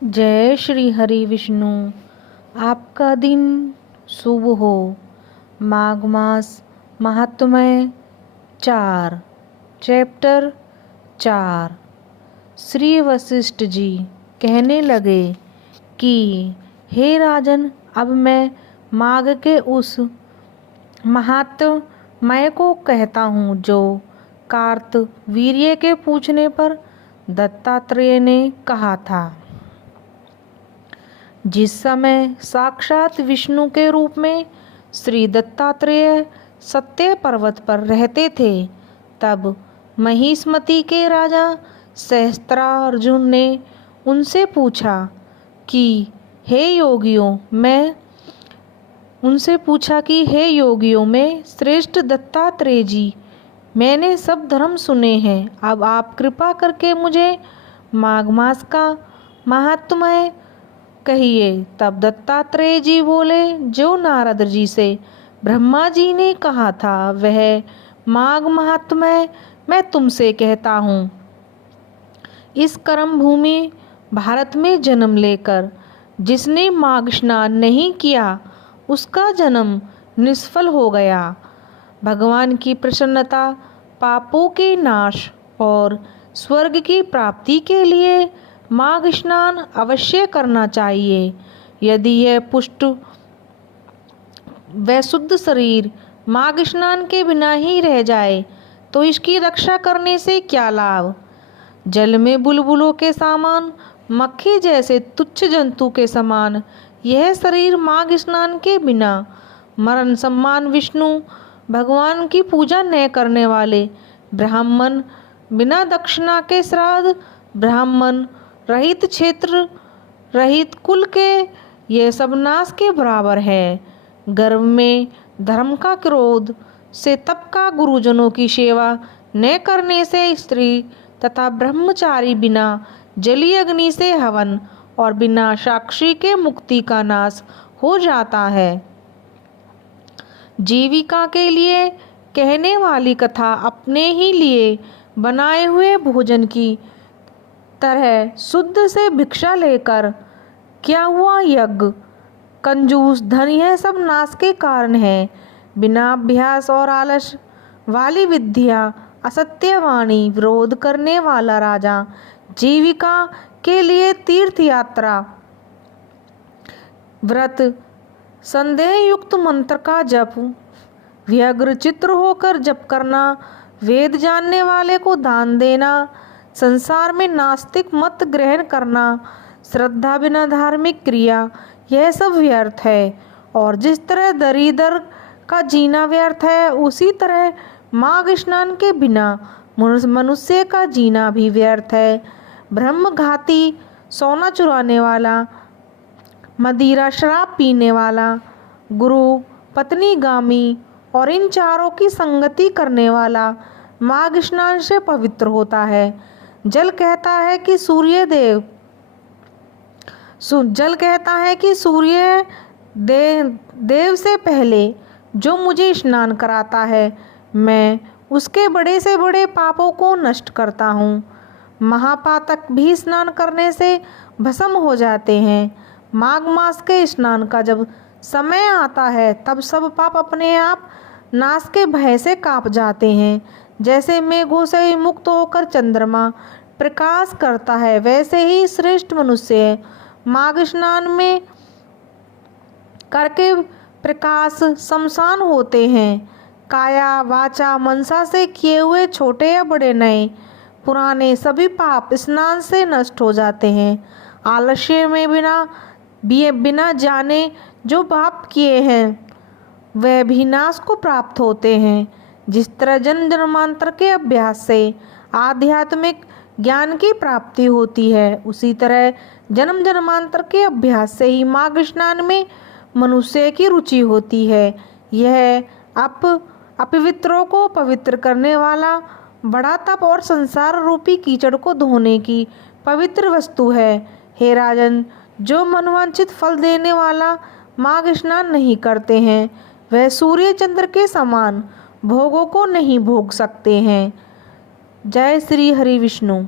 जय श्री हरि विष्णु। आपका दिन शुभ हो। माघ मास महात्म्य 4 चैप्टर 4। श्री वशिष्ठ जी कहने लगे कि हे राजन, अब मैं माघ के उस महात्म्य को कहता हूँ जो कार्तवीर्य के पूछने पर दत्तात्रेय ने कहा था। जिस समय साक्षात विष्णु के रूप में श्री दत्तात्रेय सत्य पर्वत पर रहते थे, तब महिष्मति के राजा सहस्त्रार्जुन ने उनसे पूछा कि हे योगियों, में श्रेष्ठ दत्तात्रेय जी, मैंने सब धर्म सुने हैं, अब आप कृपा करके मुझे माघ मास का महात्म्य कहिए। तब दत्तात्रेय जी बोले, जो नारद जी से ब्रह्मा जी ने कहा था वह माघ महात्म्य मैं तुमसे कहता हूँ। इस कर्म भूमि भारत में जन्म लेकर जिसने माघ स्नान नहीं किया उसका जन्म निष्फल हो गया। भगवान की प्रसन्नता, पापों के नाश और स्वर्ग की प्राप्ति के लिए माघ स्नान अवश्य करना चाहिए। यदि यह पुष्ट व शुद्ध शरीर माघ स्नान के बिना ही रह जाए तो इसकी रक्षा करने से क्या लाभ। जल में बुलबुलों के समान, मक्खी जैसे तुच्छ जंतु के समान यह शरीर माघ स्नान के बिना मरण सम्मान विष्णु भगवान की पूजा न करने वाले ब्राह्मण, बिना दक्षिणा के श्राद्ध ब्राह्मण रहित, क्षेत्र रहित कुल के ये सब नाश के बराबर है। गर्भ में धर्म का क्रोध से तप का, गुरुजनों की सेवा न करने से स्त्री तथा ब्रह्मचारी बिना जली अग्नि से हवन और बिना साक्षी के मुक्ति का नाश हो जाता है। जीविका के लिए कहने वाली कथा अपने ही लिए बनाए हुए भोजन की तरह शुद्ध से भिक्षा लेकर क्या हुआ यज्ञ, कंजूस धन, यह सब नाश के कारण है। बिना अभ्यास और आलस वाली विद्या, असत्यवाणी, विरोध करने वाला राजा, जीविका के लिए तीर्थ यात्रा, व्रत, संदेह युक्त मंत्र का जप, व्यग्र चित्र होकर जप करना, वेद जानने वाले को दान देना, संसार में नास्तिक मत ग्रहण करना, श्रद्धा बिना धार्मिक क्रिया, यह सब व्यर्थ है। और जिस तरह दरिद्र का जीना व्यर्थ है, उसी तरह माघ स्नान के बिना मनुष्य का जीना भी व्यर्थ है। ब्रह्मघाती, सोना चुराने वाला, मदिरा शराब पीने वाला, गुरु पत्नीगामी और इन चारों की संगति करने वाला माघ स्नान से पवित्र होता है। जल कहता है कि सूर्य देव से पहले जो मुझे स्नान कराता है, मैं उसके बड़े से बड़े पापों को नष्ट करता हूँ। महापातक भी स्नान करने से भस्म हो जाते हैं। माघ मास के स्नान का जब समय आता है तब सब पाप अपने आप नाश के भय से कांप जाते हैं। जैसे मेघों से मुक्त होकर चंद्रमा प्रकाश करता है, वैसे ही श्रेष्ठ मनुष्य माघ स्नान में करके प्रकाश शमशान होते हैं। काया वाचा मनसा से किए हुए छोटे या बड़े, नए पुराने सभी पाप स्नान से नष्ट हो जाते हैं। आलस्य में बिना जाने जो पाप किए हैं वह भी नाश को प्राप्त होते हैं। जिस तरह जन्म जन्मांतर के अभ्यास से आध्यात्मिक ज्ञान की प्राप्ति होती है, उसी तरह जन्म जन्मांतर के अभ्यास से ही माघ स्नान में मनुष्य की रुचि होती है। यह अपवित्रों को पवित्र करने वाला बड़ा तप और संसार रूपी कीचड़ को धोने की पवित्र वस्तु है। हे राजन, जो मनवांछित फल देने वाला माघ स्नान नहीं करते हैं, वह सूर्य चंद्र के समान भोगों को नहीं भोग सकते हैं। जय श्री हरि विष्णु।